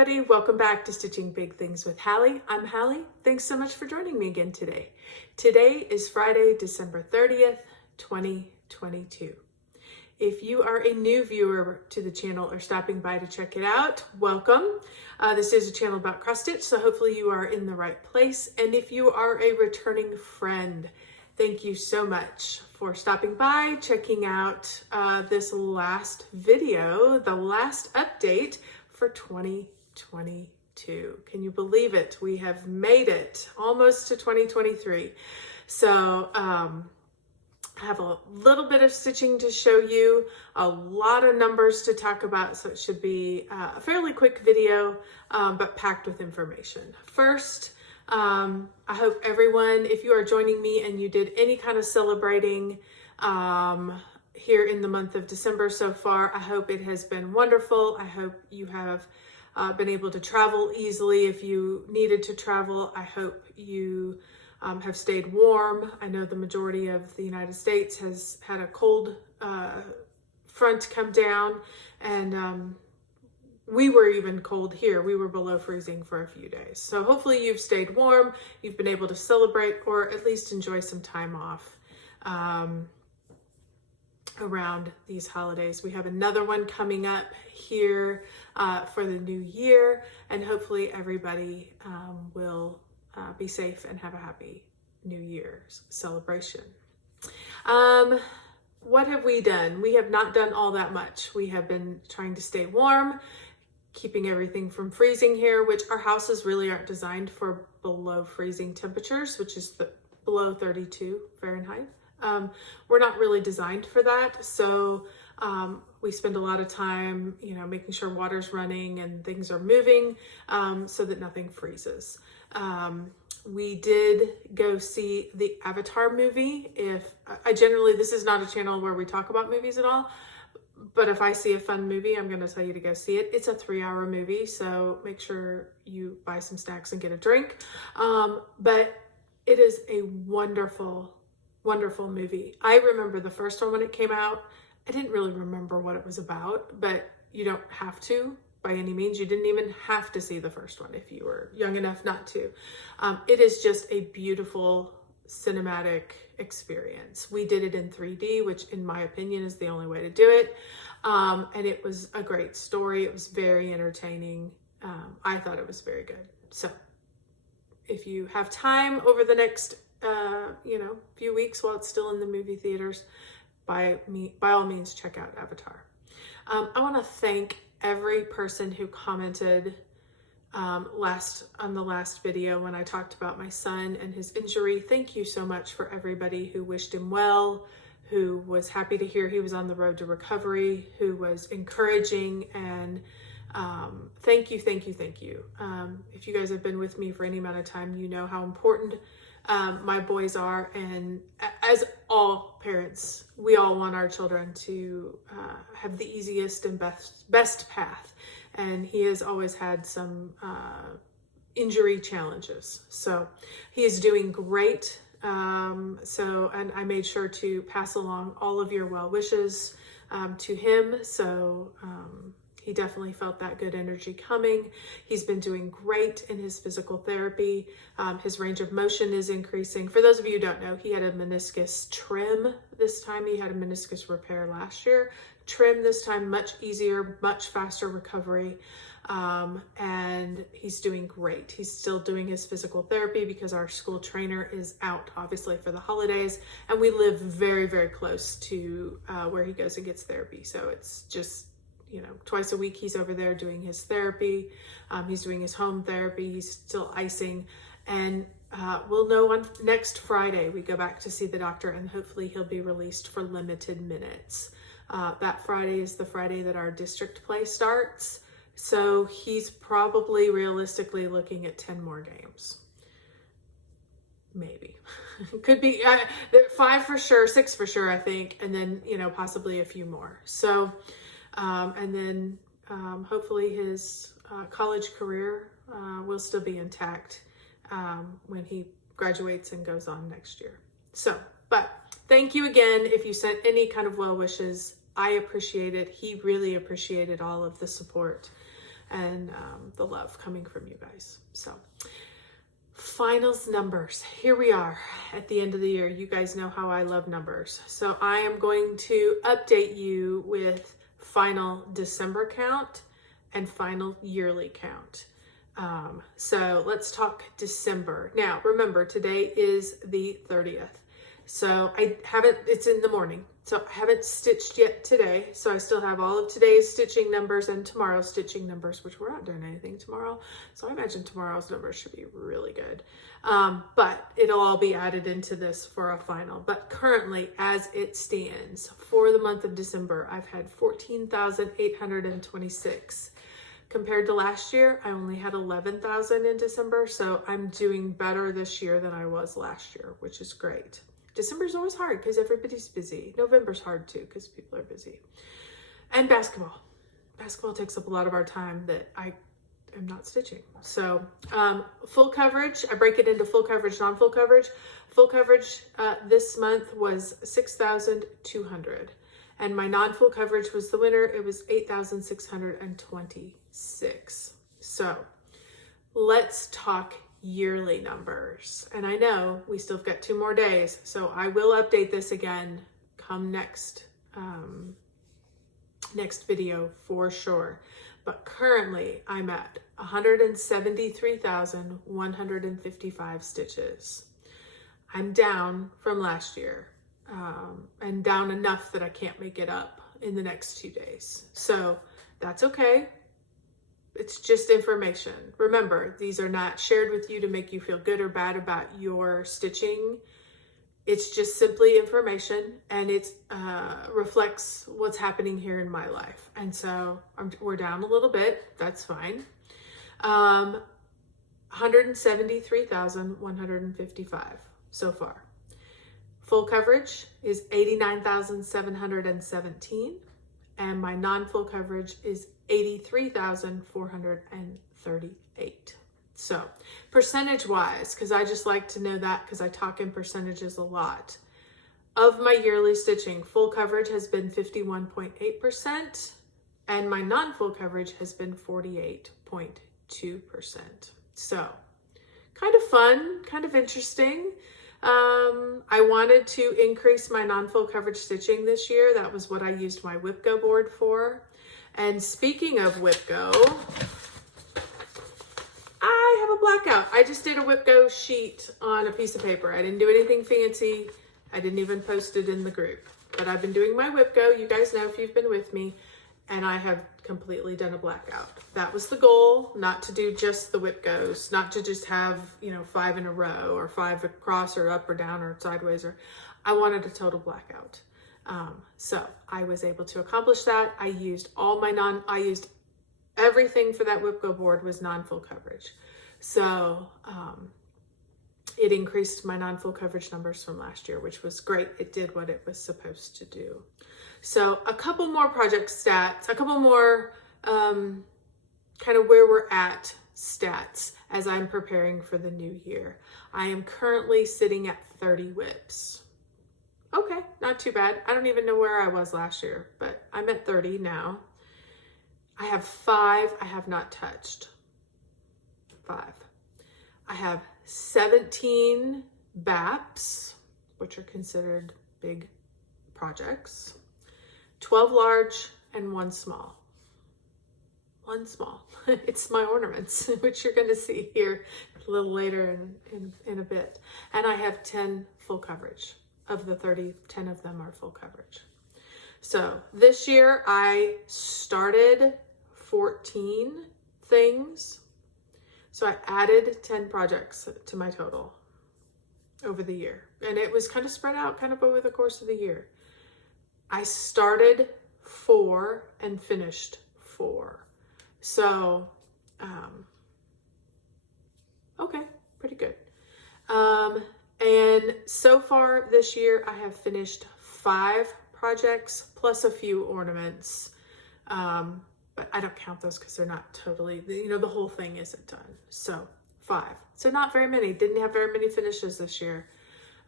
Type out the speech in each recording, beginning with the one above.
everybody, welcome back to Stitching Big Things with Hallie. I'm Hallie. Thanks so much for joining me again today. Today is Friday, December 30th, 2022. If you are a new viewer to the channel or stopping by to check it out, welcome. This is a channel about cross stitch, so hopefully you are in the right place. And if you are a returning friend, thank you so much for stopping by, checking out this last video, the last update for 2022. Can you believe it? We have made it almost to 2023. So I have a little bit of stitching to show you, a lot of numbers to talk about, so it should be a fairly quick video, but packed with information. First, I hope everyone, if you are joining me and you did any kind of celebrating here in the month of December so far, I hope it has been wonderful. I hope you have been able to travel easily if you needed to travel. I hope you have stayed warm. I know the majority of the United States has had a cold front come down, and we were even cold here. We were below freezing for a few days. So hopefully you've stayed warm, you've been able to celebrate or at least enjoy some time off around these holidays. We have another one coming up here for the new year, and hopefully everybody will be safe and have a happy New Year's celebration. What have we done? We have not done all that much. We have been trying to stay warm, keeping everything from freezing here, which our houses really aren't designed for below freezing temperatures, which is below 32 Fahrenheit. We're not really designed for that. So we spend a lot of time, making sure water's running and things are moving so that nothing freezes. We did go see the Avatar movie. This is not a channel where we talk about movies at all, but if I see a fun movie, I'm going to tell you to go see it. It's a 3-hour movie, so make sure you buy some snacks and get a drink. But it is a wonderful, wonderful movie. I remember the first one when it came out. I didn't really remember what it was about, but you don't have to by any means. You didn't even have to see the first one if you were young enough not to. It is just a beautiful cinematic experience. We did it in 3D, which in my opinion is the only way to do it. And it was a great story. It was very entertaining. I thought it was very good. So if you have time over the next few weeks while it's still in the movie theaters, by all means, check out Avatar. I want to thank every person who commented on the last video when I talked about my son and his injury. Thank you so much for everybody who wished him well, who was happy to hear he was on the road to recovery, who was encouraging, and thank you. If you guys have been with me for any amount of time, you know how important my boys are, and as all parents, we all want our children to have the easiest and best path, and he has always had some injury challenges, so he is doing great. And I made sure to pass along all of your well wishes to him, so he definitely felt that good energy coming. He's been doing great in his physical therapy. His range of motion is increasing. For those of you who don't know, he had a meniscus trim this time. He had a meniscus repair last year. Trim this time, much easier, much faster recovery. And he's doing great. He's still doing his physical therapy because our school trainer is out, obviously, for the holidays. And we live very, very close to where he goes and gets therapy. So it's just, twice a week he's over there doing his therapy. He's doing his home therapy. He's still icing. And we'll know on next Friday we go back to see the doctor, and hopefully he'll be released for limited minutes. That Friday is the Friday that our district play starts. So he's probably realistically looking at 10 more games. Maybe. Could be 5 for sure, 6 for sure, I think. And then, possibly a few more. So, and then hopefully his college career will still be intact when he graduates and goes on next year. So, but thank you again. If you sent any kind of well wishes, I appreciate it. He really appreciated all of the support. and the love coming from you guys. So finals numbers. Here we are at the end of the year. You guys know how I love numbers. So I am going to update you with final December count and final yearly count. So let's talk December. Now, remember, today is the 30th. So it's in the morning. So I haven't stitched yet today. So I still have all of today's stitching numbers and tomorrow's stitching numbers, which we're not doing anything tomorrow. So I imagine tomorrow's numbers should be really good. But it'll all be added into this for a final. But currently, as it stands, for the month of December, I've had 14,826. Compared to last year, I only had 11,000 in December. So I'm doing better this year than I was last year, which is great. December's always hard because everybody's busy. November's hard too because people are busy. And basketball. Basketball takes up a lot of our time that I am not stitching. So full coverage, I break it into full coverage, non-full coverage. Full coverage this month was 6,200. And my non-full coverage was the winner. It was 8,626. So let's talk yearly numbers. And I know we still have got 2 more days, so I will update this again come next video for sure. But currently I'm at 173,155 stitches. I'm down from last year, and down enough that I can't make it up in the next 2 days. So that's okay. It's just information. Remember, these are not shared with you to make you feel good or bad about your stitching. It's just simply information, and it reflects what's happening here in my life. And so we're down a little bit. That's fine. 173,155 so far. Full coverage is 89,717, and my non-full coverage is 83,438. So percentage wise, because I just like to know that because I talk in percentages a lot. Of my yearly stitching, full coverage has been 51.8%, and my non-full coverage has been 48.2%. So kind of fun, kind of interesting. I wanted to increase my non-full coverage stitching this year. That was what I used my Wip Go board for. And speaking of Wip Go, I have a blackout. I just did a Wip Go sheet on a piece of paper. I didn't do anything fancy. I didn't even post it in the group. But I've been doing my Wip Go. You guys know if you've been with me. And I have completely done a blackout. That was the goal, not to do just the Wip Goes, not to just have, 5 in a row or 5 across or up or down or sideways. I wanted a total blackout. So I was able to accomplish that. I used everything for that Wip Go board was non-full coverage. So it increased my non-full coverage numbers from last year, which was great. It did what it was supposed to do. So a couple more project stats, a couple more kind of where we're at stats as I'm preparing for the new year. I am currently sitting at 30 whips. Okay, not too bad. I don't even know where I was last year, but I'm at 30 now. I have 5 I have not touched. 5. I have 17 BAPs, which are considered big projects. 12 large and 1 small. 1 small. It's my ornaments, which you're going to see here a little later in a bit. And I have 10 full coverage. Of the 30, 10 of them are full coverage. So this year I started 14 things. So I added 10 projects to my total over the year. And it was kind of spread out kind of over the course of the year. I started 4 and finished 4. So, okay, pretty good. And so far this year, I have finished 5 projects plus a few ornaments. But I don't count those because they're not totally, the whole thing isn't done. So 5. So not very many. Didn't have very many finishes this year.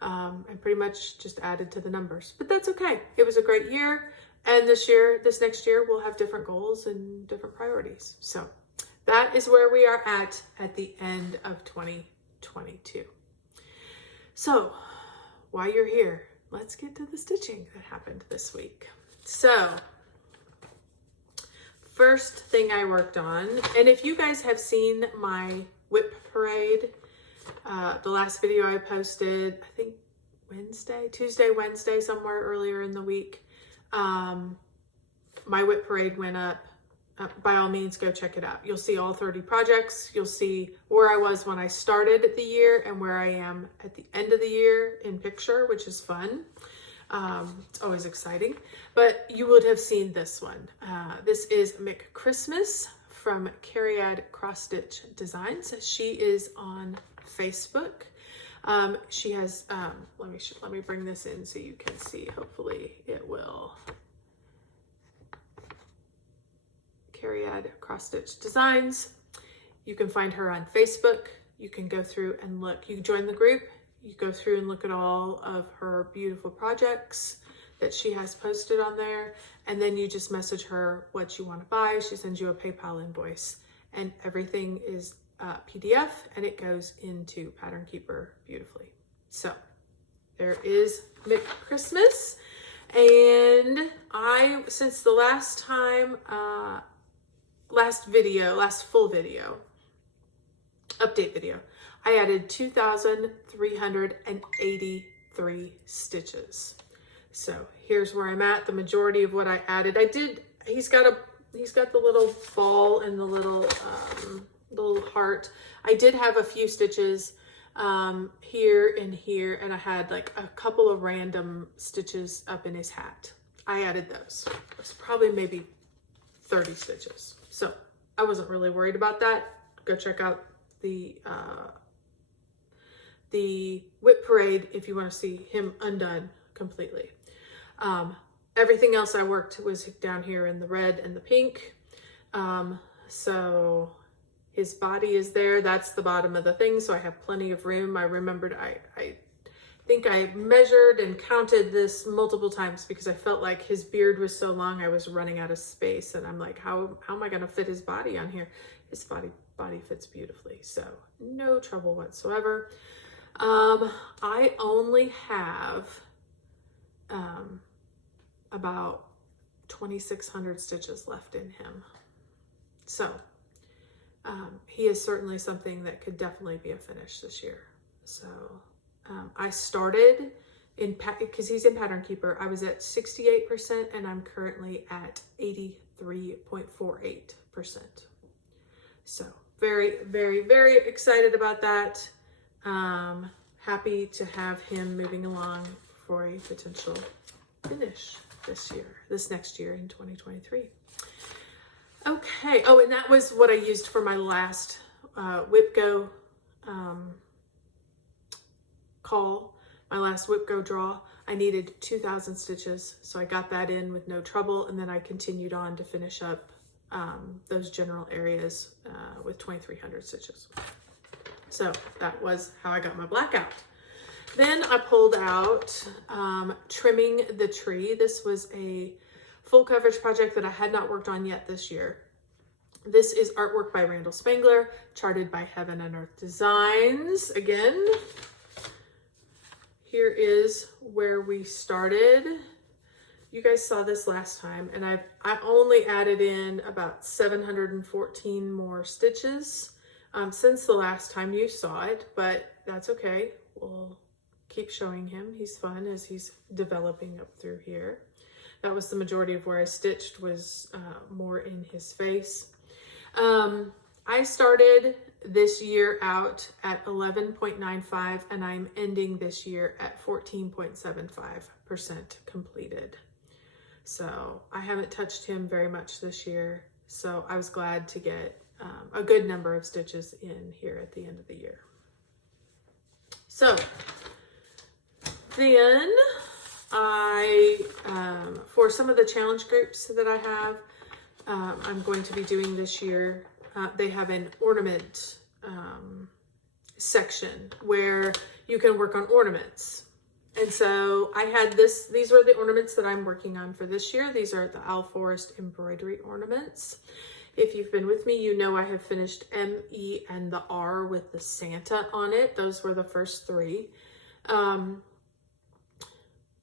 And pretty much just added to the numbers. But that's okay. It was a great year. And this next year, we'll have different goals and different priorities. So that is where we are at the end of 2022. So while you're here, let's get to the stitching that happened this week. So first thing I worked on, and if you guys have seen my Whip Parade, the last video I posted, I think Tuesday, Wednesday, somewhere earlier in the week, my Whip Parade went up. By all means, go check it out. You'll see all 30 projects. You'll see where I was when I started the year and where I am at the end of the year in picture, which is fun. It's always exciting, but you would have seen this one. This is McChristmas from Cariad Cross Stitch Designs. She is on Facebook. She has, let me bring this in so you can see. Hopefully it will. Cariad Cross Stitch Designs. You can find her on Facebook. You can go through and look. You can join the group. You go through and look at all of her beautiful projects that she has posted on there. And then you just message her what you want to buy. She sends you a PayPal invoice, and everything is PDF, and it goes into Pattern Keeper beautifully. So there is McChristmas. And since the last time, last full video, update video, I added 2,383 stitches. So here's where I'm at. The majority of what I added, he's got the little ball and the little heart. I did have a few stitches here and here, and I had like a couple of random stitches up in his hat. I added those. It was probably maybe 30 stitches. So I wasn't really worried about that. Go check out the Whip Parade if you want to see him undone completely. Everything else I worked was down here in the red and the pink. So his body is there. That's the bottom of the thing. So I have plenty of room. I remembered, I think I measured and counted this multiple times because I felt like his beard was so long, I was running out of space. And I'm like, how am I going to fit his body on here? His body fits beautifully. So no trouble whatsoever. I only have about 2,600 stitches left in him. So he is certainly something that could definitely be a finish this year. So I started because he's in Pattern Keeper, I was at 68% and I'm currently at 83.48%. So very, very, very excited about that. Happy to have him moving along for a potential finish this next year in 2023. Okay. Oh, and that was what I used for my last Whip Go call, my last Whip Go draw. I needed 2,000 stitches, so I got that in with no trouble, and then I continued on to finish up those general areas with 2,300 stitches. So that was how I got my blackout. Then I pulled out Trimming the Tree. This was a full coverage project that I had not worked on yet this year. This is artwork by Randall Spangler, charted by Heaven and Earth Designs. Again, here is where we started. You guys saw this last time, and I only added in about 714 more stitches since the last time you saw it, but that's okay. We'll keep showing him. He's fun as he's developing up through here. That was the majority of where I stitched, was more in his face. I started this year out at 11.95 and I'm ending this year at 14.75% completed. So I haven't touched him very much this year. So I was glad to get a good number of stitches in here at the end of the year. So then for some of the challenge groups that I have, I'm going to be doing this year, they have an ornament section where you can work on ornaments. And so I had these were the ornaments that I'm working on for this year. These are the Owl Forest embroidery ornaments. If you've been with me, you know I have finished M, E, and the R with the Santa on it. Those were the first 3.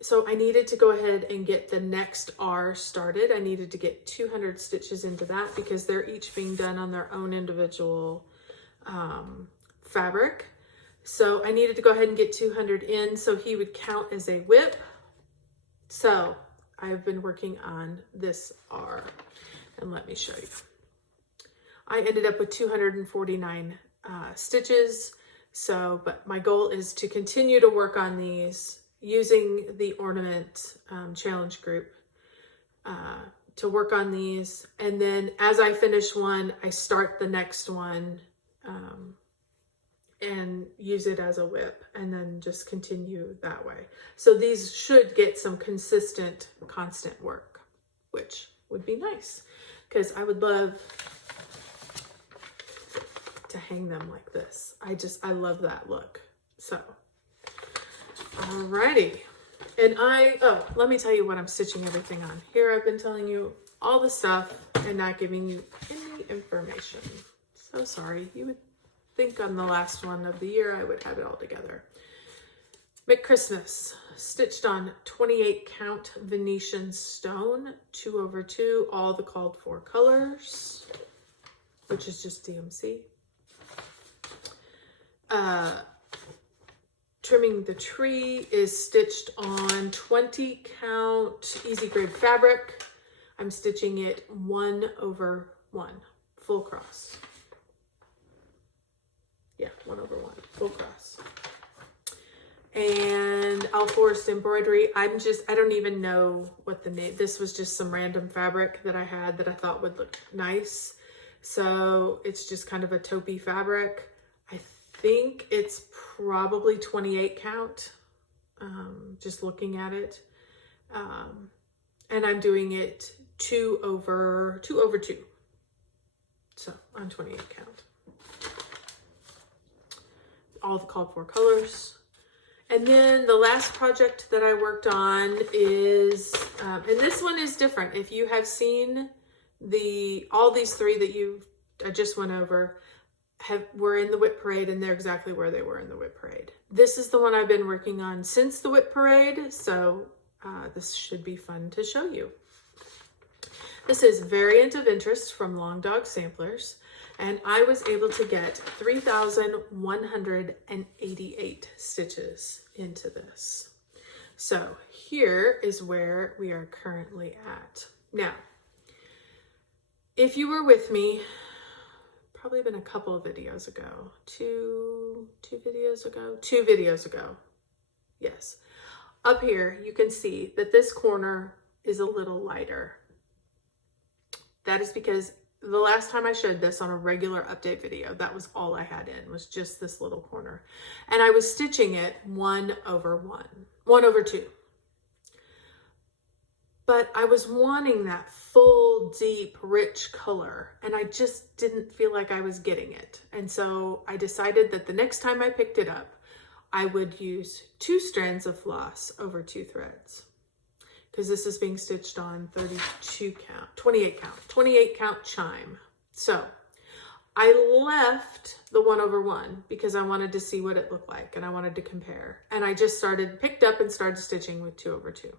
So I needed to go ahead and get the next R started. I needed to get 200 stitches into that because they're each being done on their own individual fabric. So I needed to go ahead and get 200 in so he would count as a whip. So I've been working on this R, and let me show you. I ended up with 249 stitches. So, but my goal is to continue to work on these using the ornament challenge group to work on these. And then as I finish one, I start the next one and use it as a whip, and then just continue that way. So these should get some consistent, constant work, which would be nice because I would love to hang them like this. I love that look. So, alrighty. And let me tell you what I'm stitching everything on. Here I've been telling you all the stuff and not giving you any information. So sorry. You would think on the last one of the year I would have it all together. McChristmas, stitched on 28 count Venetian stone, 2/2, all the called for colors, which is just DMC. Trimming the tree is stitched on 20 count easy grade fabric. I'm stitching it 1/1, full cross. Yeah, 1/1, full cross. And All Forest embroidery. I don't even know what the name, this was just some random fabric that I had that I thought would look nice. So it's just kind of a taupey fabric. I think it's probably 28 count, just looking at it. And I'm doing it 2/2. So on 28 count. All the called for colors. And then the last project that I worked on is, and this one is different. If you have seen all these 3 that I just went over, were in the Whip Parade, and they're exactly where they were in the Whip Parade. This is the one I've been working on since the Whip Parade, so this should be fun to show you. This is Variant of Interest from Long Dog Samplers, and I was able to get 3,188 stitches into this. So here is where we are currently at. Now, if you were with me, probably been a couple of videos ago, two videos ago. Yes. Up here, you can see that this corner is a little lighter. That is because the last time I showed this on a regular update video, that was all I had in, was just this little corner. And I was stitching it 1/2. But I was wanting that full, deep, rich color, and I just didn't feel like I was getting it. And so I decided that the next time I picked it up, I would use 2 strands of floss over 2 threads, because this is being stitched on 28 count chime. So I left the 1/1 because I wanted to see what it looked like and I wanted to compare. And I just picked up and started stitching with 2/2.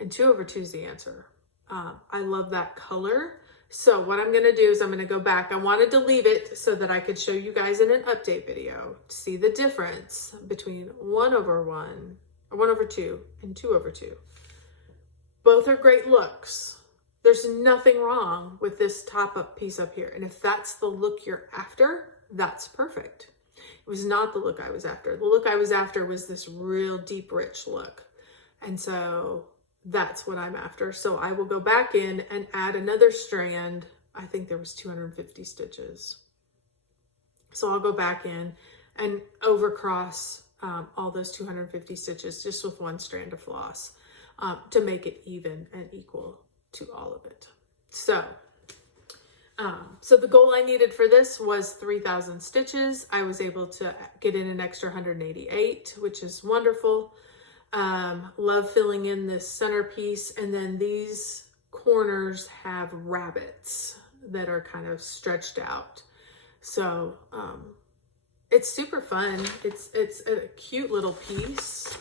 And 2/2 is the answer. I love that color. So what I'm going to do is I'm going to go back. I wanted to leave it so that I could show you guys in an update video to see the difference between 1/1 or 1/2 and 2/2. Both are great looks. There's nothing wrong with this top up piece up here. And if that's the look you're after, that's perfect. It was not the look I was after. The look I was after was this real deep, rich look. And so that's what I'm after. So I will go back in and add another strand. I think there was 250 stitches. So I'll go back in and overcross all those 250 stitches just with 1 strand of floss to make it even and equal to all of it. So the goal I needed for this was 3,000 stitches. I was able to get in an extra 188, which is wonderful. Love filling in this centerpiece, and then these corners have rabbits. that are kind of stretched out. So it's super fun. It's a cute little piece.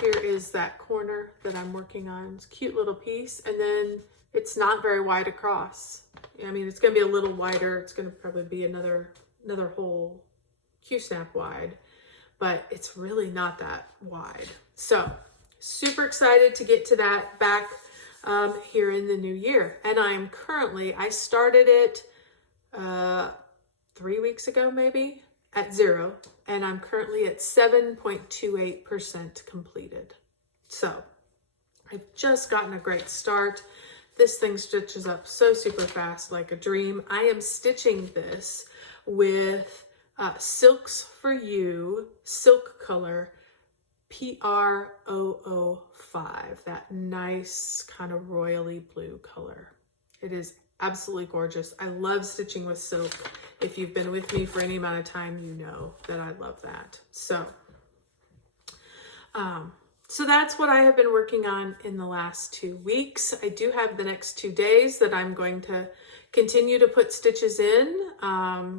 Here is that corner that I'm working on. It's a cute little piece, and then it's not very wide across. I mean, it's going to be a little wider. It's going to probably be another whole Q-snap wide, but it's really not that wide. So super excited to get to that back here in the new year. And I started it 3 weeks ago, maybe, at 0. And I'm currently at 7.28% completed. So I've just gotten a great start. This thing stitches up so super fast, like a dream. I am stitching this with Silks for You silk color PR005, that nice kind of royally blue color. It is absolutely gorgeous. I love stitching with silk. If you've been with me for any amount of time, you know that I love that. So that's what I have been working on in the last 2 weeks. I do have the next 2 days that I'm going to continue to put stitches in.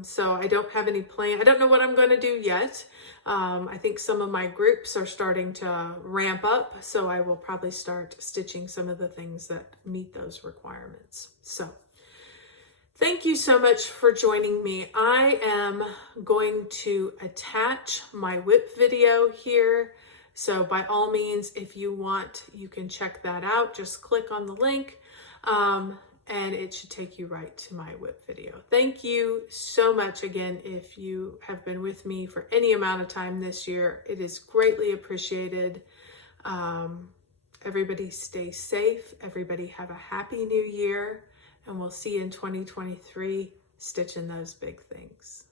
So I don't have any plan. I don't know what I'm going to do yet. I think some of my groups are starting to ramp up, so I will probably start stitching some of the things that meet those requirements. So thank you so much for joining me. I am going to attach my whip video here. So by all means, if you want, you can check that out. Just click on the link and it should take you right to my whip video. Thank you so much again if you have been with me for any amount of time this year. It is greatly appreciated. Everybody stay safe. Everybody have a happy new year. And we'll see you in 2023 stitching those big things.